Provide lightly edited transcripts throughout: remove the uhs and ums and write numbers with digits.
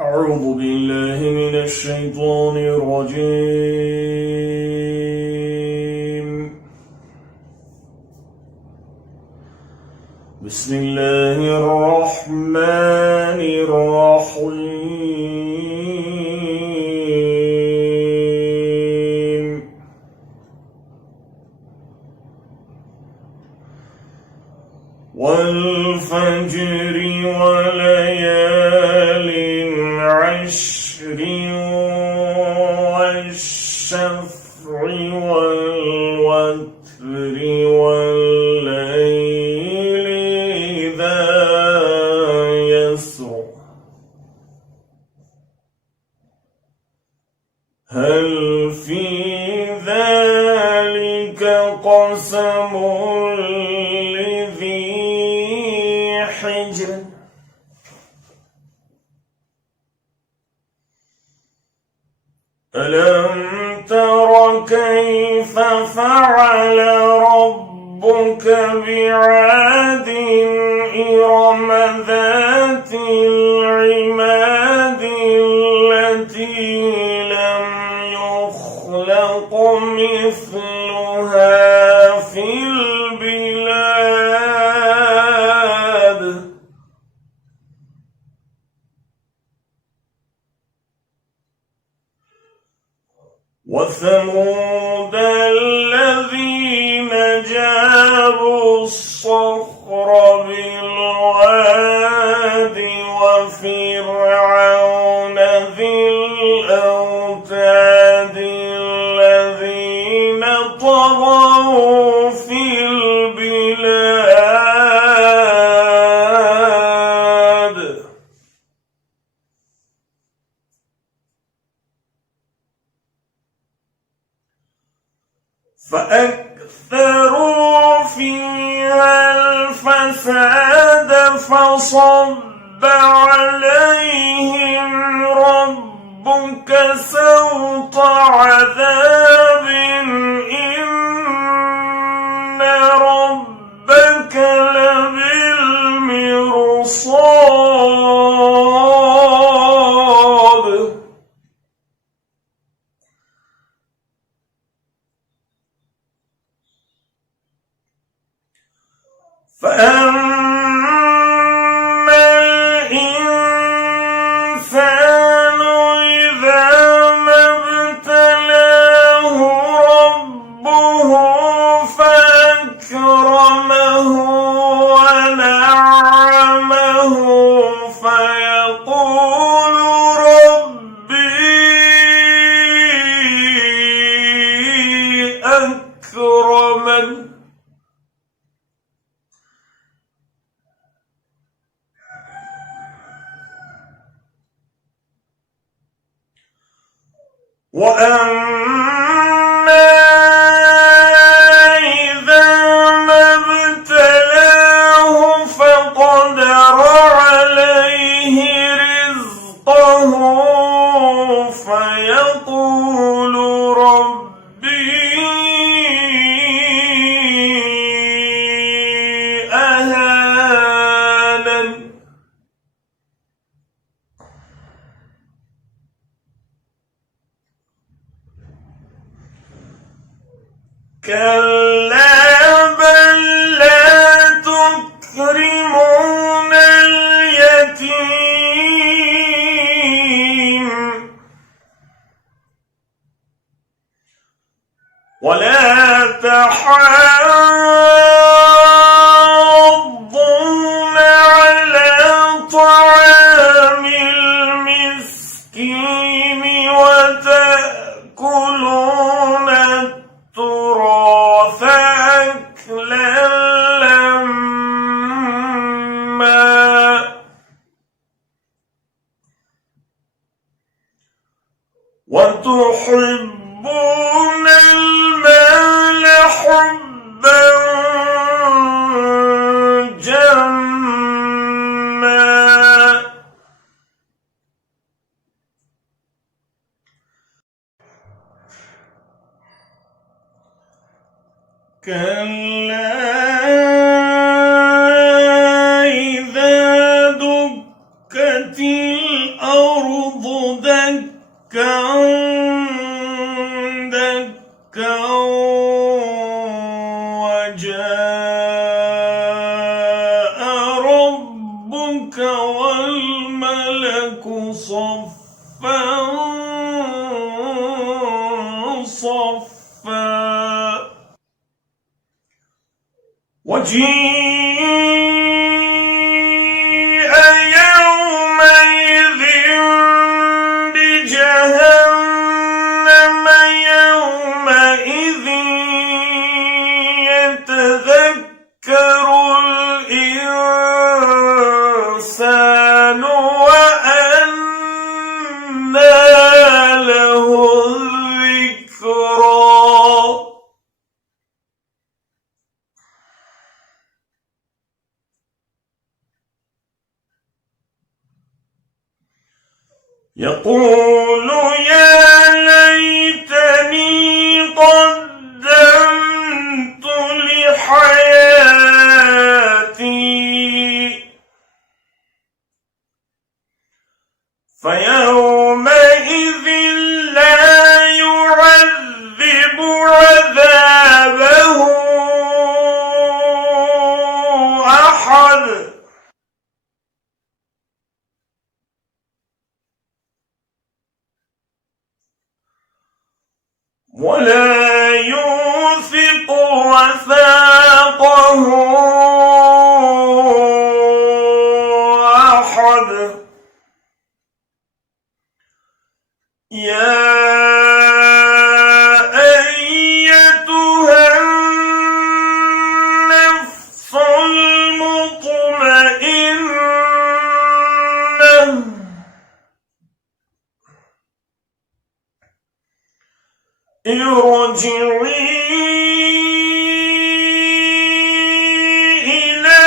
أعوذ بالله من الشيطان الرجيم. بسم الله الرحمن الرحيم. والفجر وليال عشر والشفع والوتر والليل إذا يسر هل في ذلك قسم لذي حجر ألم تر كيف فعل ربك بعاد إرم ذات العماد التي لم يخلق مثلها في البلاد وثمود الذين جابوا الصخر بالواد وفرعون ذي الأوتاد الذين طغوا في البلاد فأكثروا فيها الفساد فصب عليهم ربك سوط عذاب إن ربك لبالمرصاد فأما الإنسان إذا ما ابتلاه ربه فأكرمه ونعمه فيقول ربي أكرمن وأما إذا ما ابتلاه فقدر عليه رزقه فيقول ربي أهانن كلا بل لا تكرمون اليتيم ولا تحاضون على طعام المسكين وتأكلون التراث أكلا لما وتحبون المال حبا جما كلا إذا دكت الأرض دكا دكا وجاء ربك والملك صفا صفا وجيء يومئذ بجهنم يومئذ يتذكر الإنسان وأنى له الذكرى يقول يا ليتني قدمت لحياتي فيومئذ لا يعذب عذابه أحد ولا يوثق وثاقه أحد يا أيتها النفس المطمئنة ارجعي إلى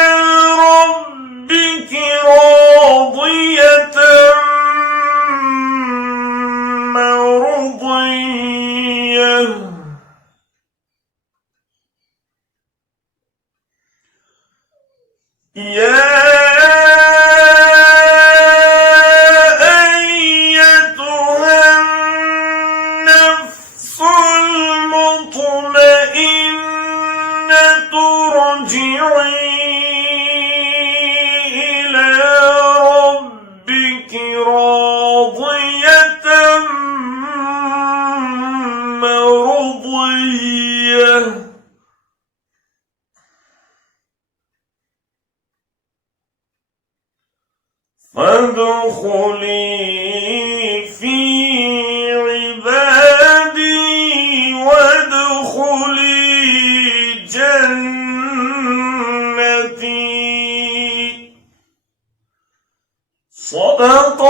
ربك راضية مرضية يا ارجعي إلى ربك راضية مرضية فادخلي في عبادي وادخلي جنتي صدق